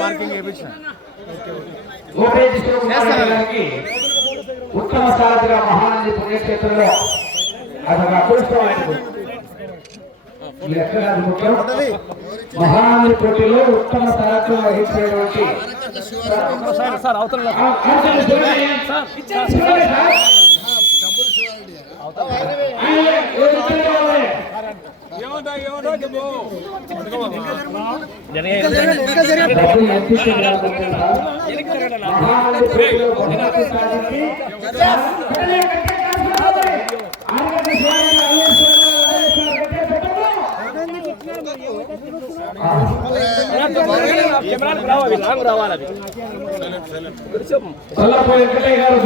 Marking ఉత్తమ సారథిగా మహానంది పుణ్యక్షేత్రంలో అదొక అదృష్టమైన మహానంది పోటీలో ఉత్తమ సారథ్యం వహించేటువంటి వెంకటయ్య గారు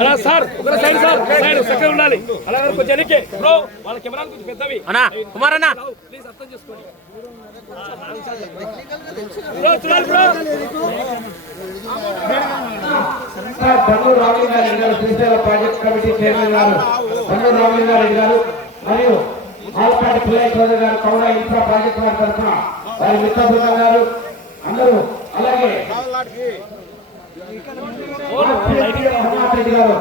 అలా సార్ ఒక సైడ్ సార్ సైడ్ చక్కగా ఉండాలి. అలా కొంచెం వెనక్కి బ్రో, వాళ్ళ కెమెరాలు కొంచెం పెద్దవి అన్నా. కుమార్ అన్న ప్లీజ్ అర్థం చేసుకోండి బ్రో. చూడాలి బ్రో. బండూరు రామలింగారెడ్డి గారు శ్రీశైలం ప్రాజెక్ట్ కమిటీ చైర్మన్ గారు బండూరు రామలింగారెడ్డి గారు మరియు ఆల్పాటి పిల్లయ్య చౌదరి గారు కౌడ ఇన్ఫ్రా ప్రాజెక్ట్ వారి తరఫున వారి మిత్ర బృందం గారు అందరూ, అలాగే రెడ్డి గారు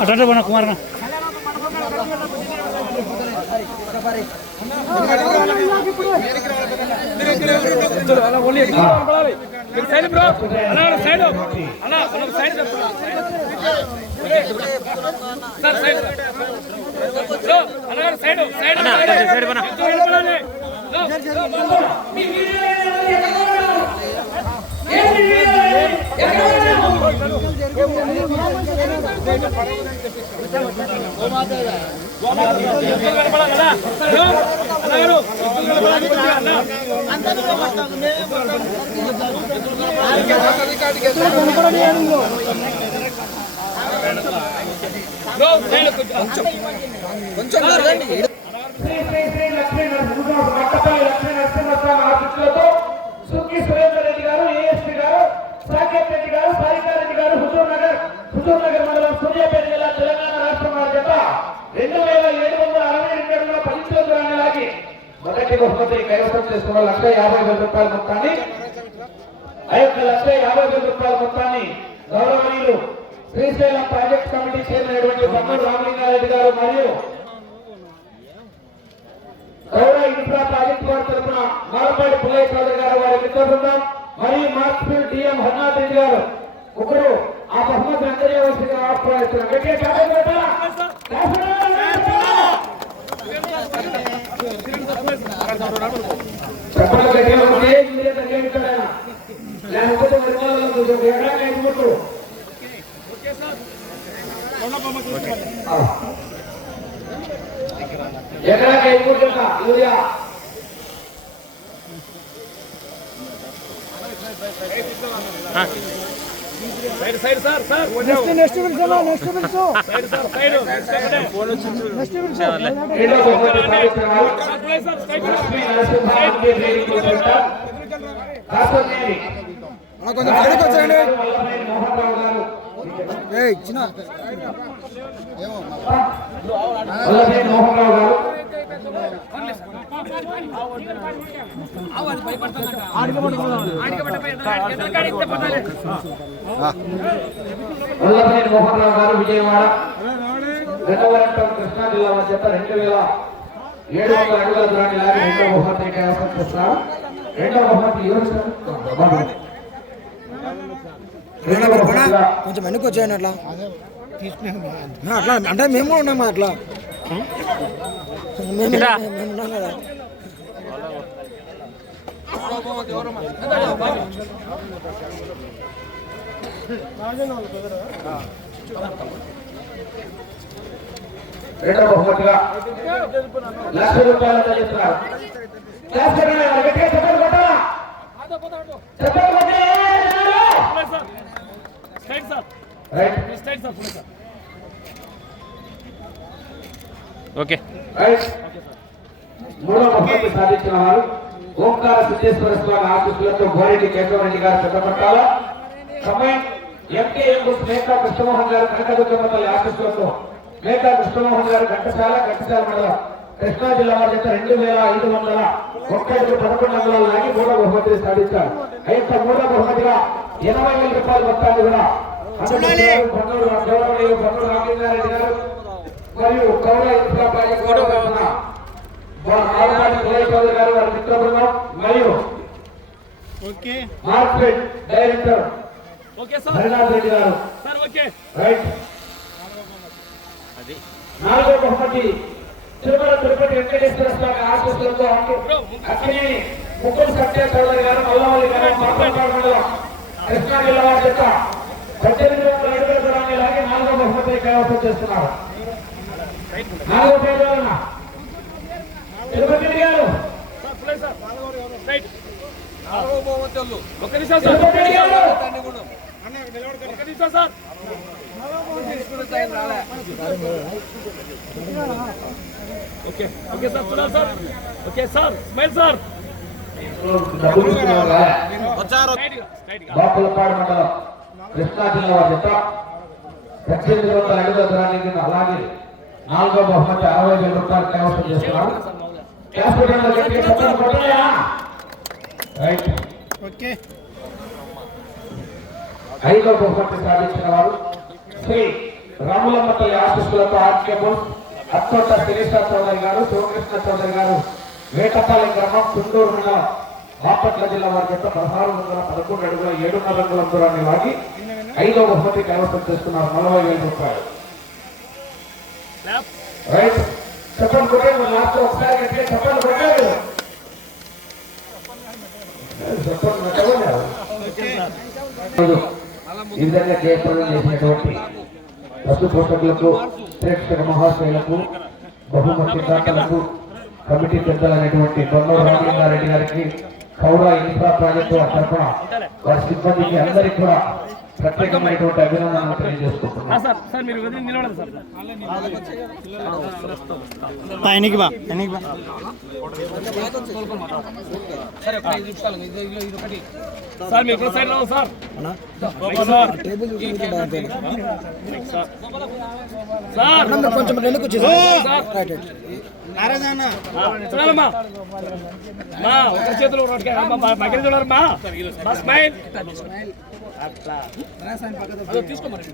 అటు మన కుమార్ సైడ్ బ్రో. అలా సైడ్ అలా సైడ్ సార్ సైడ్ బ్రో. అలా సైడ్ సైడ్ సైడ్ బన కొంచెం సురేందర్ రెడ్డి గారు, ఏఎస్పీ గారు, సాకేత్ రెడ్డి గారు, సాయికారెడ్డి గారు, హుజూర్ నగర్ మండలం సూర్యాపేట జిల్లా తెలంగాణ రాష్ట్రం వారి చేత 2762 అడుగుల 10 కిలోగ్రాముల లాగి మొదటి బహుమతి కైవసం చేసుకున్న 1,50,000 రూపాయల మొత్తాన్ని 1,50,000 రూపాయల మొత్తాన్ని గౌరవనీయులు Srisailam project committee chairman Banduru Ramalingareddy గారు మరియు గౌడ ఇన్ఫ్రా ప్రాజెక్ట్ వారి తరఫున మాలపాటి పుల్లయ్య చౌదరి గారు వారి మిత్ర బృందం మరియు మార్క్స్ఫీల్డ్ డిఎం హర్నాథ్ రెడ్డి గారు ఒకరు ఆ బహుమతి అందజేయవలసిగా ఆహ్వానిస్తున్నారు. ఎకరాకి 5 urea side sir sir next బిల్సో సైడ్ సార్ సైడ్ నెక్స్ట్ బిల్సో కొంచెం సైడ్కి వచ్చాయండి. మోహన్ రావు గారు వల్లభనేని మోహన్ రావు గారు విజయవాడ రెండవ రౌండ్ కృష్ణా జిల్లా మధ్య 2700 అడుగుల దూరాన్ని లాగి రెండవ బహుమతిని కైవసం చేస్తున్నారు. రెండవ బహుమతి కొంచెం వెనక్కి వచ్చాయండి అట్లా అట్లా అంటే మేము కూడా ఉన్నాము అట్లా మేము ఉన్నాం కదా. రెండవ బహుమతిగా ₹1,00,000 చెప్తున్నారు. ఓకే మూడవ బహుమతి సాధించిన వారు ఓంకార సిద్ధేశ్వర స్వామి ఆశీస్సులతో గోరెడ్డి కేశవరెడ్డి గారు పెద్దపట్టాల. సమయం ఎంకేఎం మేకా కృష్ణమోహన్ గారు కనకదుర్గమ్మ ఆశీస్సులతో మేకా కృష్ణమోహన్ గారు ఘంటసాల మండలం కృష్ణా జిల్లా వారి 2511 అంగుళాలు లాగి మూడవ బహుమతిని సాధించారు. అయితే మూడవ బహుమతిగా ₹80,000 మొత్తాన్ని కూడా బన్నూరు రామలింగారెడ్డి గారు మరియు కౌర ఇన్ఫ్రా ప్రాజెక్ట్ చౌదరి గారు వారి మిత్ర బృందం మరియు మార్కెట్ డైరెక్టర్ హరినాథ్ రెడ్డి గారు. రైట్. నాలుగో బహుమతి తిరుపతి వెంకటేశ్వర స్వామి ఆశీస్సులతో అక్కినేని ముక్కుడు సత్య చౌదరి గారు మల్లవల్లి గారు మార్కెట్ మండలం కృష్ణా జిల్లా వారి చేత 1800 అడుగుల దూరాన్ని లాగి నాలుగో బహుమతిని కైవసం చేస్తున్నారు. నాలుగో పేరు తిరుపతి గారు బాపులపాడు మండలం కృష్ణా జిల్లా వారి చేత 1800 అడుగుల దూరాన్ని అలాగే నాలుగో బహుమతి ₹60,000 కైవసం చేస్తున్నారు. ఐదో బహుమతి సాధించిన వారు శ్రీ రాములమ్మ తల్లి ఆశీస్సులతో ఆర్కేబుల్ అత్తోట శిరీష చౌదరి గారు శివకృష్ణ చౌదరి గారు వేటపాలెం గ్రామం కుండూరు మండలం బాపట్ల జిల్లా వారి చేత 1611 అడుగుల 7.5 అంగుళం దూరాన్ని లాగి ఐదో బహుమతి కైవసం చేస్తున్నారు. ₹40,000. రైట్. చెప్పండి కొట్టాడు లాస్ట్ ఒకసారి గట్టిగా చెప్పండి కొట్టాడు ఈ విధంగా జయప్రదం చేసినటువంటి పశు పోషకులకు ప్రేక్షక మహాశైలకు బహుమతి దాతలకు కమిటీ పెద్దలైనటువంటి బన్నూరు రామలింగారెడ్డి గారికి కౌర ఇన్ఫ్రా ప్రాజెక్టు తరఫున వారి సిబ్బందికి అందరికీ కూడా ప్రత్యేకమైనటువంటి అభినందనలు తెలియజేసుకుంటున్నాను. కొంచెం వెనక్కి వచ్చేసి చేతులు అట్లా తీసుకోమని